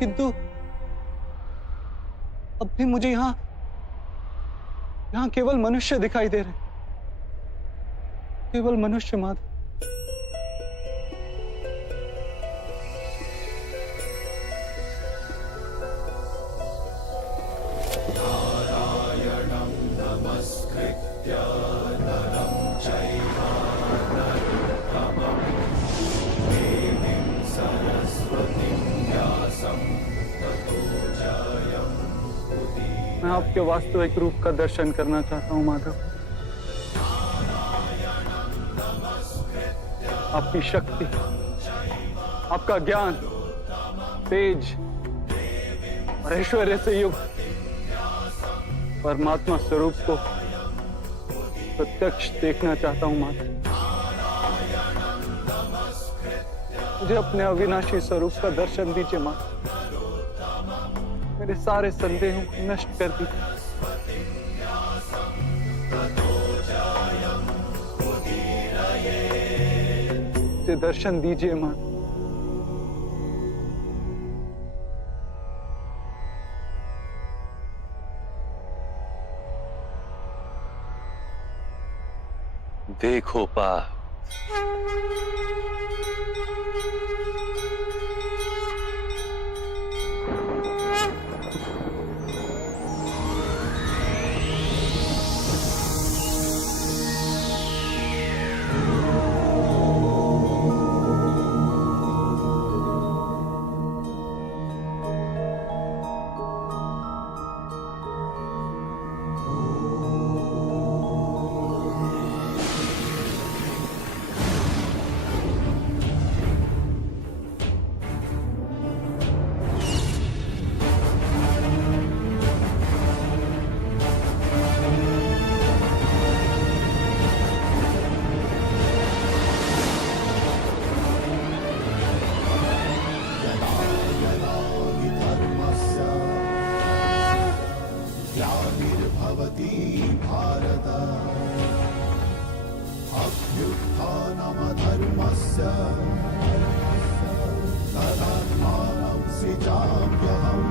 किंतु अब भी मुझे यहां यहां केवल मनुष्य दिखाई दे रहे, केवल मनुष्य माधव। नारायणं नमस्कृत्य नरं चैव नरोत्तमं देवीं सरस्वतीं व्यासं ततो जयमुदीरये। मैं आपके वास्तविक रूप का दर्शन करना चाहता हूं माधव। आपकी शक्ति, आपका ज्ञान, तेज और ऐश्वर्य से युक्त परमात्मा स्वरूप को प्रत्यक्ष देखना चाहता हूं माधव। मुझे अपने अविनाशी स्वरूप का दर्शन दीजिए माधव। मेरे सारे संदेहों को नष्ट कर दीजिए। मुझे दर्शन दीजिए माधव। देखो पा, ग्लानिर्भवति भारत अभ्युत्थानमधर्मस्य तदात्मानं सृजाम्यहम्।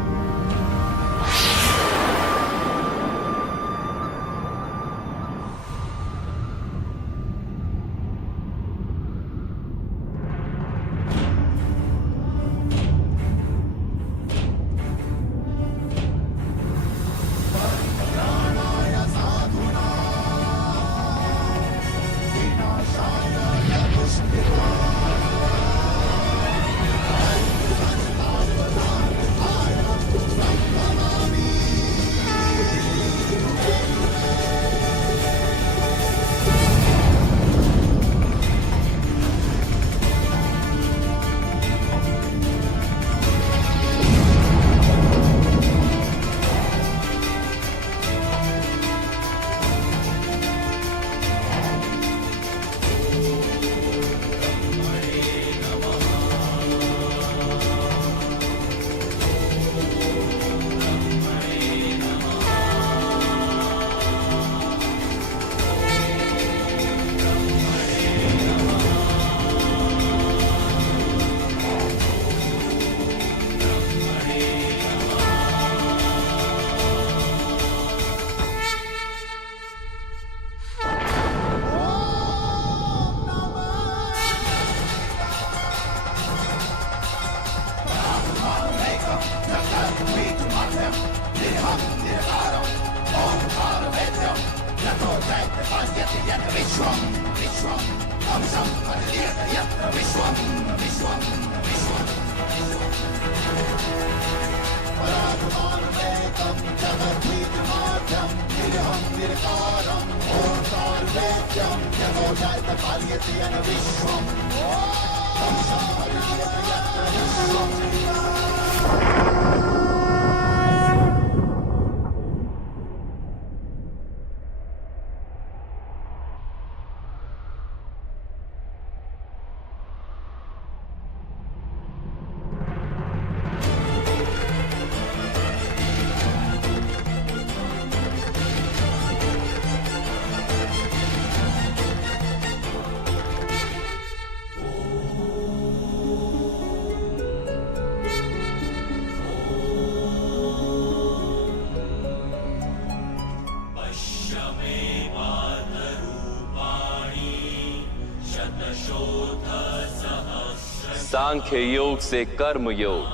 सांख्य योग से कर्म योग,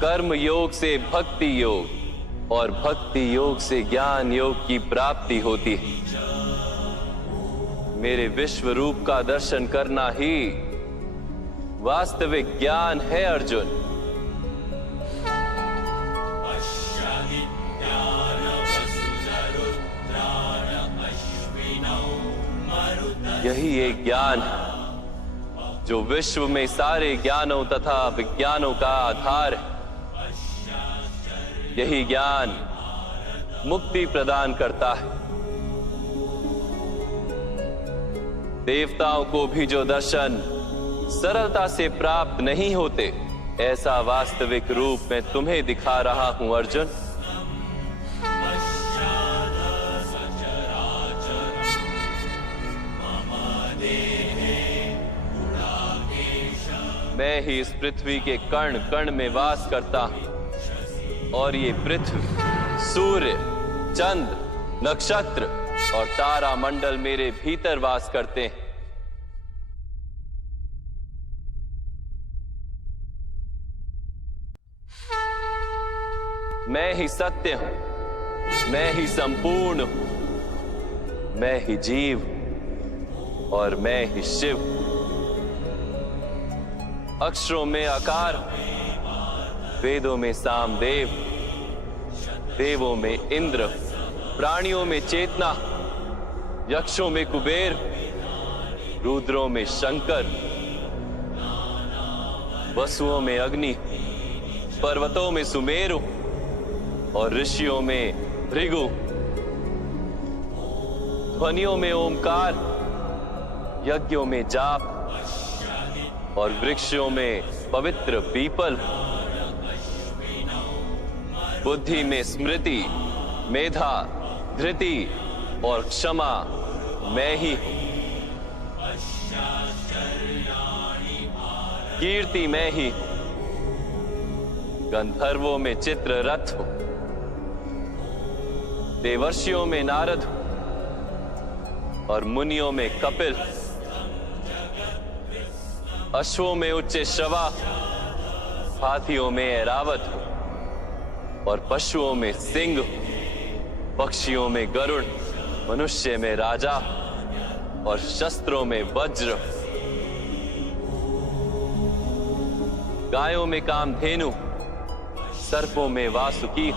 कर्म योग से भक्ति योग और भक्ति योग से ज्ञान योग की प्राप्ति होती है। मेरे विश्व रूप का दर्शन करना ही वास्तविक ज्ञान है अर्जुन। यही एक ज्ञान है जो विश्व में सारे ज्ञानों तथा विज्ञानों का आधार है। यही ज्ञान मुक्ति प्रदान करता है। देवताओं को भी जो दर्शन सरलता से प्राप्त नहीं होते, ऐसा वास्तविक रूप में तुम्हें दिखा रहा हूं अर्जुन। मैं ही इस पृथ्वी के कण कण में वास करता हूं और ये पृथ्वी, सूर्य, चंद्र, नक्षत्र और तारा मंडल मेरे भीतर वास करते हैं। मैं ही सत्य हूं, मैं ही संपूर्ण हूं, मैं ही जीव और मैं ही शिव। अक्षरों में आकार, वेदों में सामदेव, देवों में इंद्र, प्राणियों में चेतना, यक्षों में कुबेर, रुद्रों में शंकर, वसुओं में अग्नि, पर्वतों में सुमेरु और ऋषियों में भृगु, ध्वनियों में ओमकार, यज्ञों में जाप और वृक्षों में पवित्र पीपल, बुद्धि में स्मृति, मेधा, धृति और क्षमा मैं ही हूं। कीर्ति मैं ही हूं। गंधर्वों में चित्ररथ हूं, देवर्षियों में नारद हूं और मुनियों में कपिल, अश्वों में उच्च श्रवा, हाथियों में ऐरावत हूं और पशुओं में सिंह, पक्षियों में गरुड़, मनुष्य में राजा और शस्त्रों में वज्र, गायों में कामधेनु, सर्पों में वासुकी,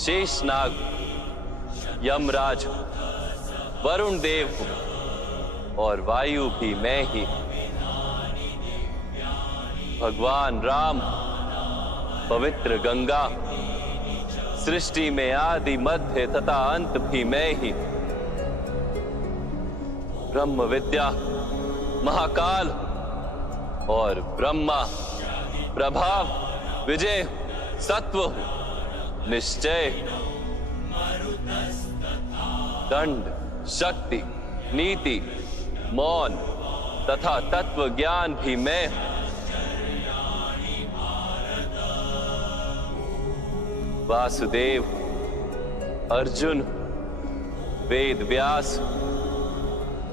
शेषनाग, यमराज, वरुण देव और वायु भी मैं ही। भगवान राम, पवित्र गंगा, सृष्टि में आदि मध्य तथा अंत भी मैं ही। ब्रह्म विद्या, महाकाल और ब्रह्मा, प्रभाव, विजय, सत्व, निश्चय, दंड, शक्ति, नीति, मौन तथा तत्व ज्ञान भी मैं हूं। वासुदेव, अर्जुन, वेद व्यास,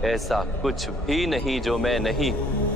ऐसा कुछ भी नहीं जो मैं नहीं हूं।